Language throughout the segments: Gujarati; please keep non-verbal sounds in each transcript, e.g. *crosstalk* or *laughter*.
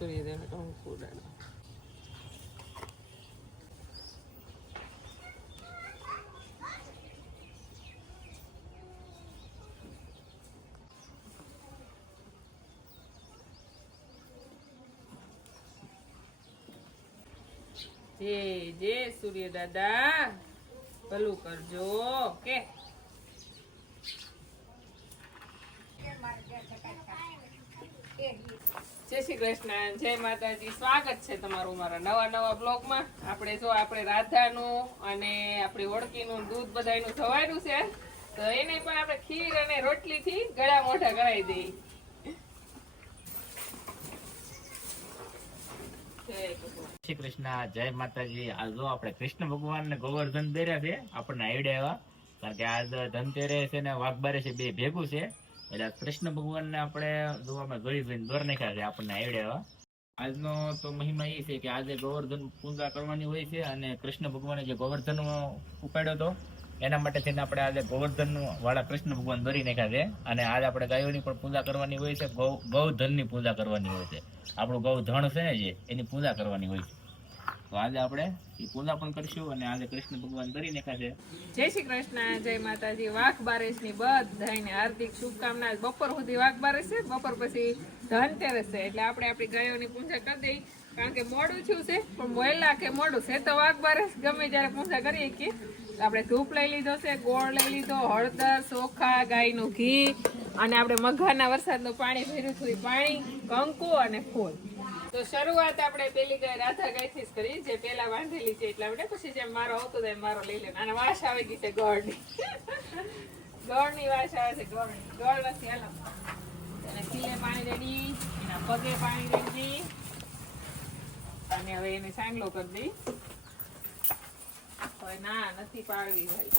સૂર્યદેવને કંકુ ઉડાડો જે જે સૂર્ય દાદા ભલું કરજો કે જય શ્રી કૃષ્ણ, જય માતાજી. સ્વાગત છે તમારું મારા નવા નવા બ્લોગમાં. આપણે જો, આપણે રાધાનું અને આપણી ઓળખીનું દૂધ બધાયનું સવાર્યું છે, તો એને પણ આપણે ખીર અને રોટલીથી ગળા મોઢા કરાવી દઈએ. શ્રી કૃષ્ણ, જય માતાજી. આ જો આપણે કૃષ્ણ ભગવાન ને ગોવર્ધન દર્યા છે, આપણને આઈડિયા એવા. કારણ કે આજ છે ને વાઘબારે છે, બે ભેગું છે. એટલે કૃષ્ણ ભગવાનને આપણે જોવામાં ગળી જોઈને દોર નાખ્યા છે આપણને આવડ્યા આજનો તો મહિમા એ છે કે આજે ગોવર્ધન પૂજા કરવાની હોય છે અને કૃષ્ણ ભગવાને જે ગોવર્ધન ઉપાડ્યો હતો એના માટે થઈને આપણે આજે ગોવર્ધન વાળા કૃષ્ણ ભગવાન દોરી નાખ્યા છે. અને આજે આપણે ગાયોની પણ પૂજા કરવાની હોય છે ગૌ ગૌધનની પૂજા કરવાની હોય છે. આપણું ગૌધન છે ને જે, એની પૂજા કરવાની હોય છે. તો આજે આપણે એ પૂજા પણ કરશું અને આજે કૃષ્ણ ભગવાન કરી નાખાશે જય શ્રી કૃષ્ણ, જય માતાજી. વાઘ બારેસની બધાને હાર્દિક શુભકામના. બપોર સુધી વાઘ બારેસ છે, બપોર પછી ધનતેરસ છે. એટલે આપણે આપણી ગાયોની પૂજા કરી દઈ. કારણ કે મોડું થયું છે, પણ વહેલા કે મોડું છે તો વાઘ બારેશ ગમે જ્યારે પૂજા કરીએ કે આપણે ધૂપ લઈ લીધો છે, ગોળ લઈ લીધો, હળદર, ચોખા, ગાયનું ઘી અને આપણે મઘાના વરસાદનું પાણી ભર્યું હતું પાણી, કંકુ અને ફૂલ. તો શરૂઆત આપણે પેલી ગાય રાધા ગાયથી કરી, જે પેલા બાંધેલી છે એટલે આપણે પછી જેમ મારો આવતો તેમ મારો લઈ લે અને વાસ આવી ગઈ છે ગોળની. ગોળની વાસ આવે છે ગોળની. ગોળ નથી હાલો. એને ખીલે પાણી રેડી, એના પગે પાણી રેડી. અને હવે એને સાંગલો કરી દઈ. ના, નથી પાડવી ભાઈ.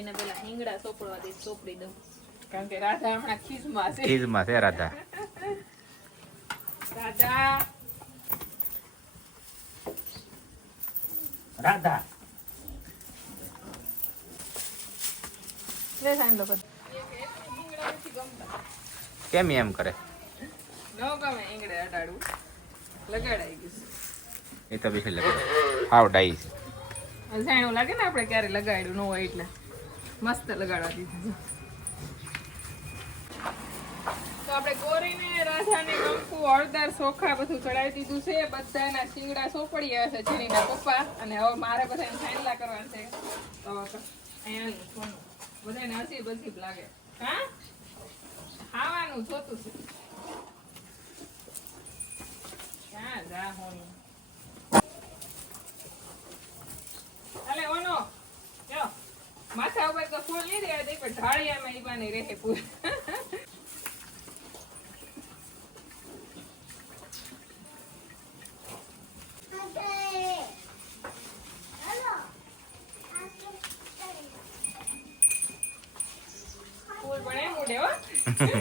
એને પેલા હિંગડા સોપડવા દઈ, સોપડી દઉં. કારણ કે રાધા હમણાં ખીજમાં છે. ખીજમાં છે રાધા. રાધા. કેમ એમ કરે? એ તો બીજું લગે હાવ ડાઈ છે. અજાણ્યું લાગે ને આપણે ક્યારે લગાડ્યું ન હોય એટલે. મસ્ત લગાડવા દીધું તો આપણે હા? જા હોનું અલે, ઓનો, લ્યો. માથા ઉપર તો ફૂલ નહીં રહ્યા દે પણ ઢાળિયામાં ઈ બાને રહે ફૂલ એમ ઉડે હો. *laughs*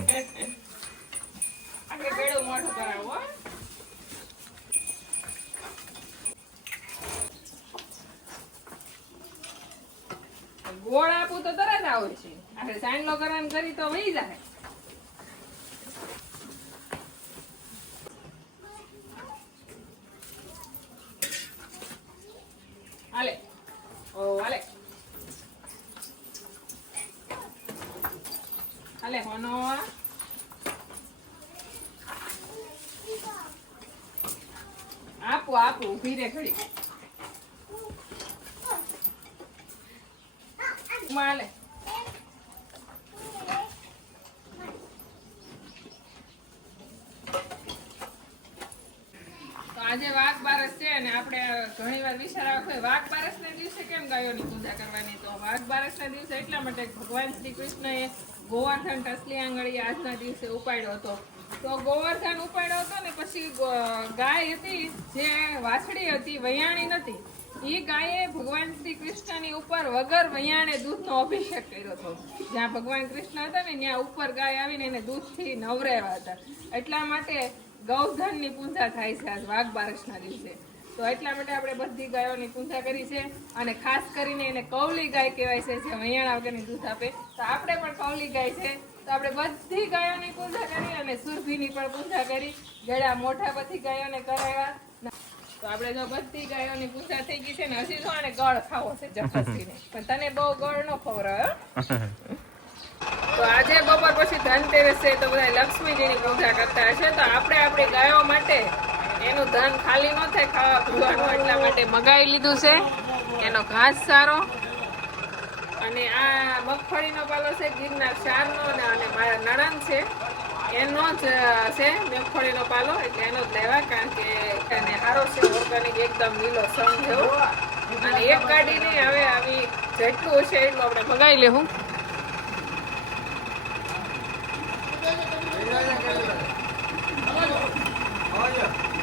આગળ બેડું મોઢું કરાવો ગોળ આપું તો તરત આવે છે. આપણે સાંડલો કરવાનું કરી તો વહી જાય. હાલે ઓ હાલે હાલે હોનો આપું આપું ઊભી રે ઘડી. માલે આજે વાઘ બારસ છે અને આપણે ઘણી વાર વિચાર આવે વાઘ બારસ ના દિવસે કેમ ગાયોની પૂજા કરવાની? તો વાઘ બારસ ના દિવસે એટલા માટે ભગવાન શ્રી કૃષ્ણએ ગોવર્ધન ટસલી આંગળી આજના દિવસે ઉપાડ્યો હતો. તો ગોવર્ધન ઉપાડ્યો હતો ને, પછી ગાય હતી, જે વાછડી હતી, વૈયાણી નથી એ ગાયે ભગવાન શ્રી કૃષ્ણની ઉપર વગર વૈયાણે દૂધનો અભિષેક કર્યો હતો. જ્યાં ભગવાન કૃષ્ણ હતા ને, ત્યાં ઉપર ગાય આવીને એને દૂધથી નવરાવ્યા હતા. એટલા માટે ગૌધનની પૂજા થાય છે આજ વાઘ બારસના દિવસે. તો એટલા માટે આપણે બધી ગાયોની પૂજા કરી છે અને ખાસ કરીને એને કૌલી ગાય કહેવાય છે, જે વૈયાણા વગરની દૂધ આપે. તો આપણે પણ કૌલી ગાય છે. તો આપણે બધી ગાયોની પૂજા કરી અને સુરભીની પણ પૂજા કરી. ગળા મોઢા બધી ગાયોને કરાવ્યા. તો આપણે જો બધી ગાયોની પૂજા થઈ ગઈ છે ને હજી જો આને ગળ ખાવો છે જબરદસ્તીને. *laughs* પણ તને બહુ ગળ નો ખવરાયો *laughs* તો આજે બપોર પછી ધનતેરસ છે તો બધા લક્ષ્મીજીની પૂજા કરતા હશે. તો આપણે આપણી ગાયો માટે એનું ધન ખાલી ન થાય ખાવા પીવાનું એટલા માટે મગાવી લીધું છે. એનો ઘાસ સારો. અને આ મગફળીનો પાલો છે, ગિરનાર ચારનો અને અને મારા નણંદ છે. એનો જ છે મગફળીનો પાલો, એટલે એનો જ લેવા, કારણ કે એને સારો છે ઓર્ગેનિક એકદમ લીલો સંગ જેવો અને એક ગાડી હવે આવી જેટલું હશે એટલું આપણે મગાવી લેવું આવાજો